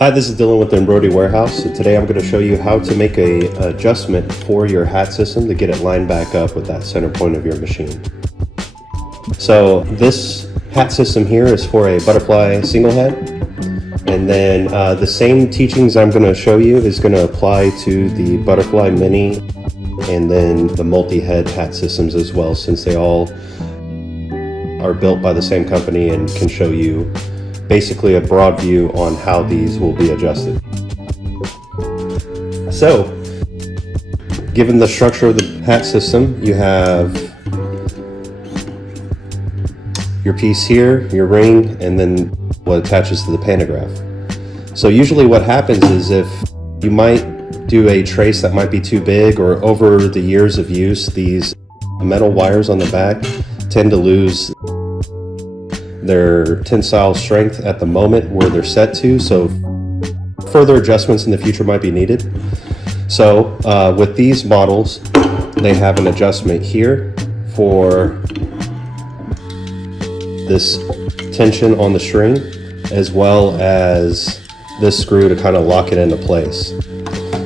Hi, this is Dylan with the Embroidery Warehouse. So today I'm going to show you how to make an adjustment for your hat system to get it lined back up with that center point of your machine. So this hat system here is for a butterfly single head, and then the same teachings I'm going to show you is going to apply to the butterfly mini and then the multi-head hat systems as well, since they all are built by the same company and can show you basically a broad view on how these will be adjusted. So, given the structure of the hat system, you have your piece here, your ring, and then what attaches to the pantograph. So usually what happens is if you might do a trace that might be too big, or over the years of use, these metal wires on the back tend to lose their tensile strength at the moment where they're set to, so further adjustments in the future might be needed. So with these models, they have an adjustment here for this tension on the string, as well as this screw to kind of lock it into place.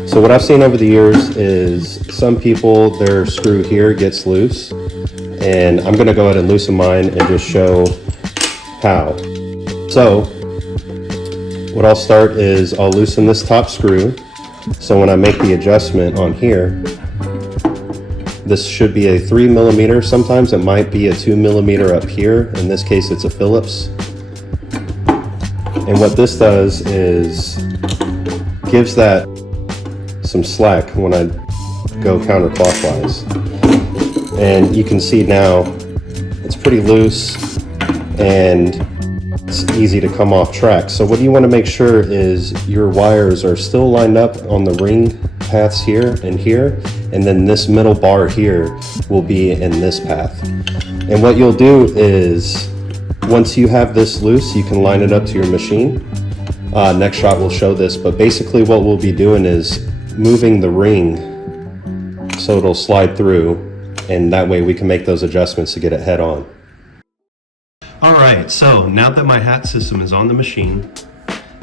So what I've seen over the years is some people, their screw here gets loose, and I'm going to go ahead and loosen mine and just show how. So what I'll start is I'll loosen this top screw. So when I make the adjustment on here, this should be a 3 millimeter. Sometimes it might be a 2 millimeter up here. In this case, it's a Phillips. And what this does is gives that some slack when I go counterclockwise. And you can see now it's pretty loose and it's easy to come off track. So what you want to make sure is your wires are still lined up on the ring paths here, and then this middle bar here will be in this path. And what you'll do is, once you have this loose, you can line it up to your machine. Next shot will show this, but basically what we'll be doing is moving the ring so it'll slide through, and that way we can make those adjustments to get it head on. Alright, so now that my hat system is on the machine,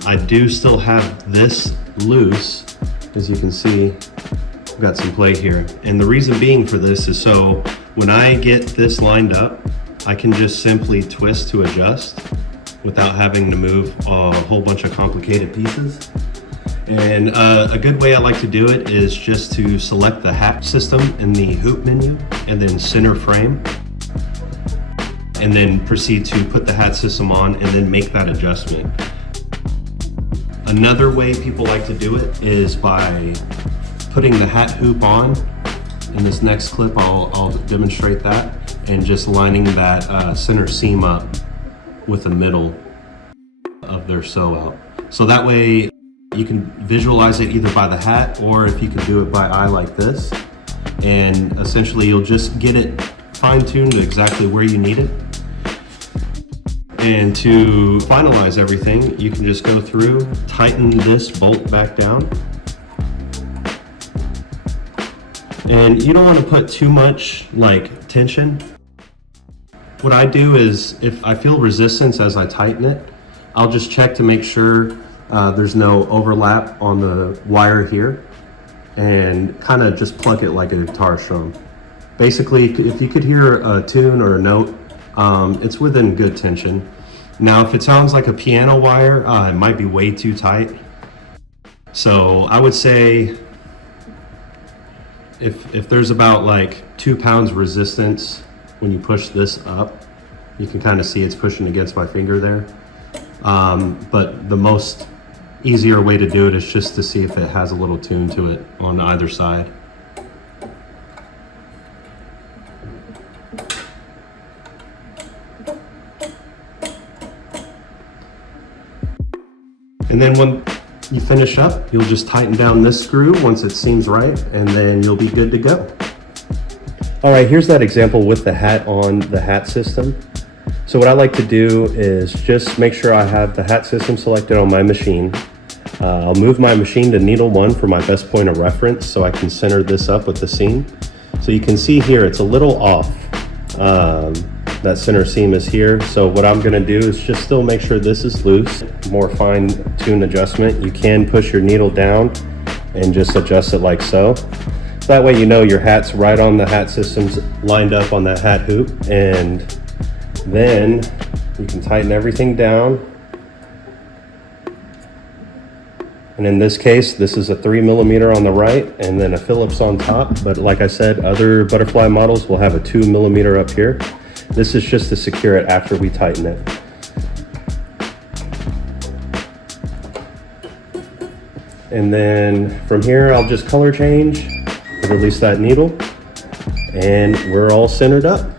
I do still have this loose. As you can see, I've got some play here. And the reason being for this is so when I get this lined up, I can just simply twist to adjust without having to move a whole bunch of complicated pieces. And a good way I like to do it is just to select the hat system in the hoop menu and then center frame, and then proceed to put the hat system on and then make that adjustment. Another way people like to do it is by putting the hat hoop on. In this next clip, I'll demonstrate that, and just lining that center seam up with the middle of their sew out. So that way you can visualize it either by the hat, or if you can do it by eye like this, and essentially you'll just get it fine-tuned to exactly where you need it. And to finalize everything, you can just go through, tighten this bolt back down. And you don't want to put too much tension. What I do is, if I feel resistance as I tighten it, I'll just check to make sure there's no overlap on the wire here, and kind of just pluck it like a guitar strum. Basically, if you could hear a tune or a note, it's within good tension. Now, if it sounds like a piano wire, it might be way too tight. So I would say if there's about 2 pounds resistance when you push this up, you can kind of see it's pushing against my finger there. But the most easier way to do it is just to see if it has a little tune to it on either side. And then when you finish up, you'll just tighten down this screw once it seems right, and then you'll be good to go. All right, here's that example with the hat on the hat system. So what I like to do is just make sure I have the hat system selected on my machine. I'll move my machine to needle 1 for my best point of reference, so I can center this up with the seam. So you can see here it's a little off. That center seam is here. So what I'm gonna do is just still make sure this is loose. More fine-tuned adjustment. You can push your needle down and just adjust it like so. That way you know your hat's right on the hat systems, lined up on that hat hoop, and then you can tighten everything down. And in this case, this is a 3mm on the right and then a Phillips on top. But like I said, other butterfly models will have a 2mm up here. This is just to secure it after we tighten it. And then from here, I'll just color change, release that needle, and we're all centered up.